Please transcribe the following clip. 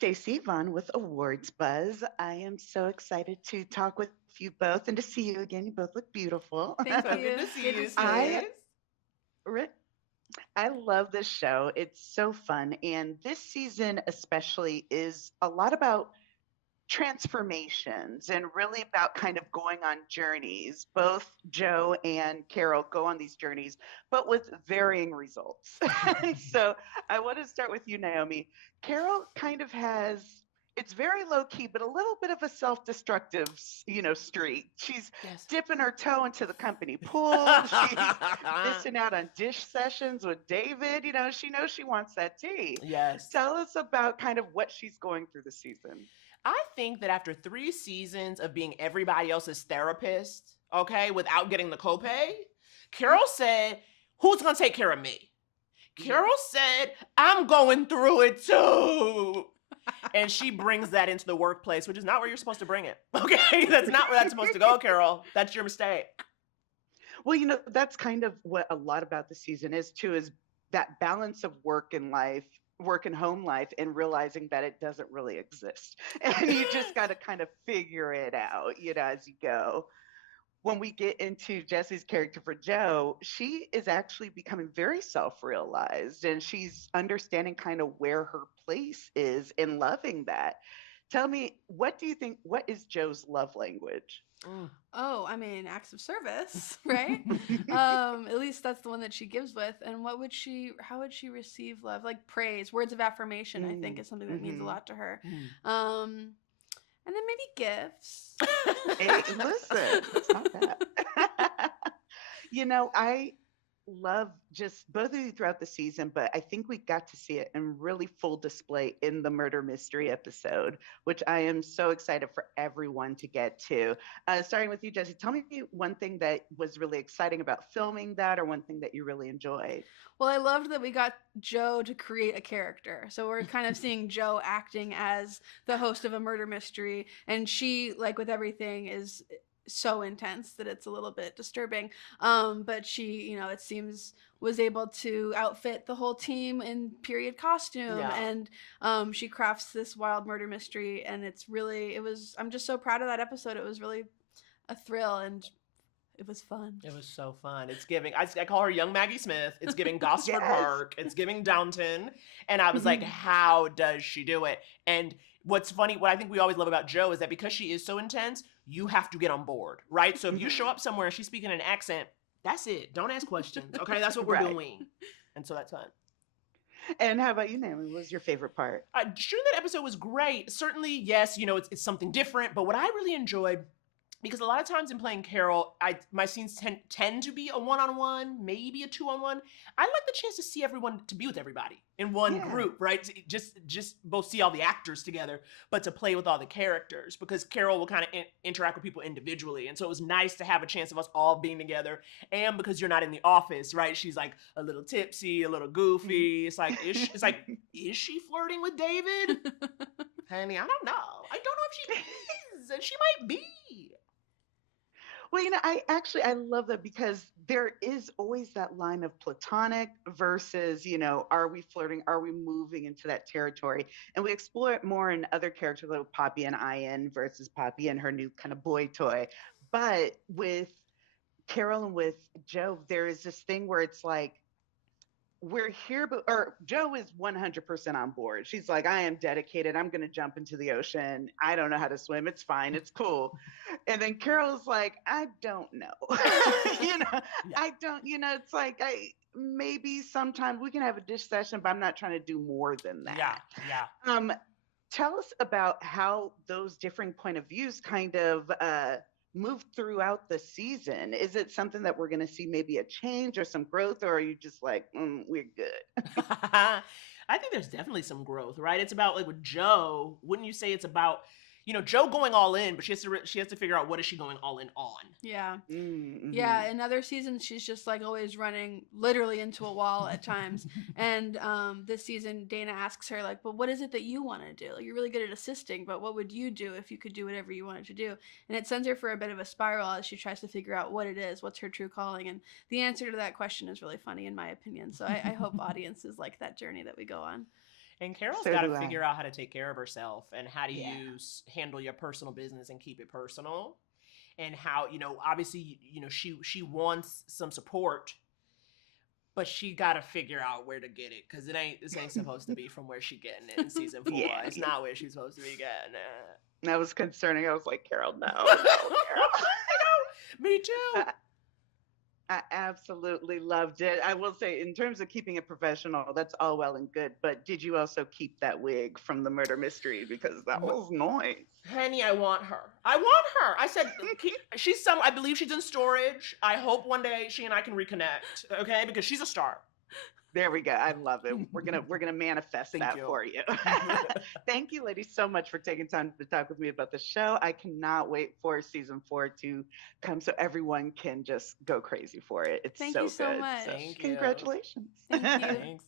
Stacey Yvonne with Awards Buzz. I am so excited to talk with you both and to see you again. You both look beautiful. Thank So good to you. see Good to you, see you. I Stace. re- I love this show. It's so fun, and this season especially is a lot about transformations and really about kind of going on journeys. Both Joe and Carol go on these journeys, but with varying results. And so I want to start with you, Naomi. Carol kind of has. It's very low key, but a little bit of a self-destructive, streak. She's Yes. dipping her toe into the company pool. She's missing out on dish sessions with David. She knows she wants that tea. Yes. Tell us about kind of what she's going through this season. I think that after 3 seasons of being everybody else's therapist, okay, without getting the copay, Carol said, who's going to take care of me? Carol said, I'm going through it too. And she brings that into the workplace, which is not where you're supposed to bring it. Okay, that's not where that's supposed to go, Carol. That's your mistake. Well, that's kind of what a lot about the season is too, is that balance of work and home life, and realizing that it doesn't really exist. And you just got to kind of figure it out, as you go. When we get into Jessie's character for Joe, she is actually becoming very self realized, and she's understanding kind of where her place is in loving that. Tell me, what do you think? What is Joe's love language? Mm. Oh, I mean, acts of service, right? At least that's the one that she gives with. And how would she receive love? Like praise, words of affirmation, I think is something that means a lot to her. Um, and then maybe gifts. Hey, listen, it's not bad. I love just both of you throughout the season, but I think we got to see it in really full display in the murder mystery episode, which I am so excited for everyone to get to. Starting with you, Jessie, tell me one thing that was really exciting about filming that, or one thing that you really enjoyed. Well, I loved that we got Joe to create a character. So we're kind of seeing Joe acting as the host of a murder mystery. And she, like with everything, is so intense that it's a little bit disturbing. But she, it seems, was able to outfit the whole team in period costume. Yeah. And she crafts this wild murder mystery. And I'm just so proud of that episode. It was really a thrill, and it was fun. It was so fun. It's giving, I call her young Maggie Smith. It's giving Gosford Yes. Park. It's giving Downton. And I was like, how does she do it? And what's funny, what I think we always love about Joe is that because she is so intense, you have to get on board, right? So if you show up somewhere and she's speaking an accent, that's it. Don't ask questions, okay? That's what we're Right. doing. And so that's fun. And how about you, Naomi? What was your favorite part? Shooting that episode was great. Certainly, yes, it's something different. But what I really enjoyed, because a lot of times in playing Carol, my scenes tend to be a one-on-one, maybe a two-on-one. I like the chance to see everyone, to be with everybody in one group, right? Just both see all the actors together, but to play with all the characters, because Carol will kind of interact with people individually. And so it was nice to have a chance of us all being together. And because you're not in the office, right? She's like a little tipsy, a little goofy. It's like, is she flirting with David? Honey, I don't know. I don't know if she is, and she might be. Well, I love that, because there is always that line of platonic versus, are we flirting? Are we moving into that territory? And we explore it more in other characters like Poppy and Ian versus Poppy and her new kind of boy toy. But with Carol and with Joe, there is this thing where it's like, we're here, or Joe is 100% on board. She's like, I am dedicated. I'm going to jump into the ocean. I don't know how to swim. It's fine. It's cool. And then Carol's like, I don't know. I don't, it's like, maybe sometimes we can have a dish session, but I'm not trying to do more than that. Yeah. Tell us about how those differing point of views kind of, move throughout the season. Is it something that we're going to see maybe a change or some growth, or are you just like, we're good? I think there's definitely some growth, right? It's about, like with Joe, wouldn't you say it's about, Joe going all in, but she has to figure out what is she going all in on. Yeah. Mm-hmm. Yeah, in other seasons, she's just like always running literally into a wall at times. And this season, Dana asks her, like, but what is it that you want to do? Like, you're really good at assisting, but what would you do if you could do whatever you wanted to do? And it sends her for a bit of a spiral as she tries to figure out what it is, what's her true calling. And the answer to that question is really funny, in my opinion. So I hope audiences like that journey that we go on. And Carol's So got to do I. figure out how to take care of herself and how to Yeah. handle your personal business and keep it personal. And how, obviously, she wants some support, but she got to figure out where to get it, because this ain't supposed to be from where she getting it in season 4. Yeah. It's not where she's supposed to be getting it. That was concerning. I was like, Carol, no, no, Carol. Me too. I absolutely loved it. I will say, in terms of keeping it professional, that's all well and good. But did you also keep that wig from the murder mystery? Because that was nice. Honey, I want her. I want her. I said, I believe she's in storage. I hope one day she and I can reconnect. Okay, because she's a star. There we go. I love it. We're gonna manifest that for you. Thank you, ladies, so much for taking time to talk with me about the show. I cannot wait for season 4 to come so everyone can just go crazy for it. It's Thank so you so good. much. So Thank you. congratulations. Thank you. Thanks.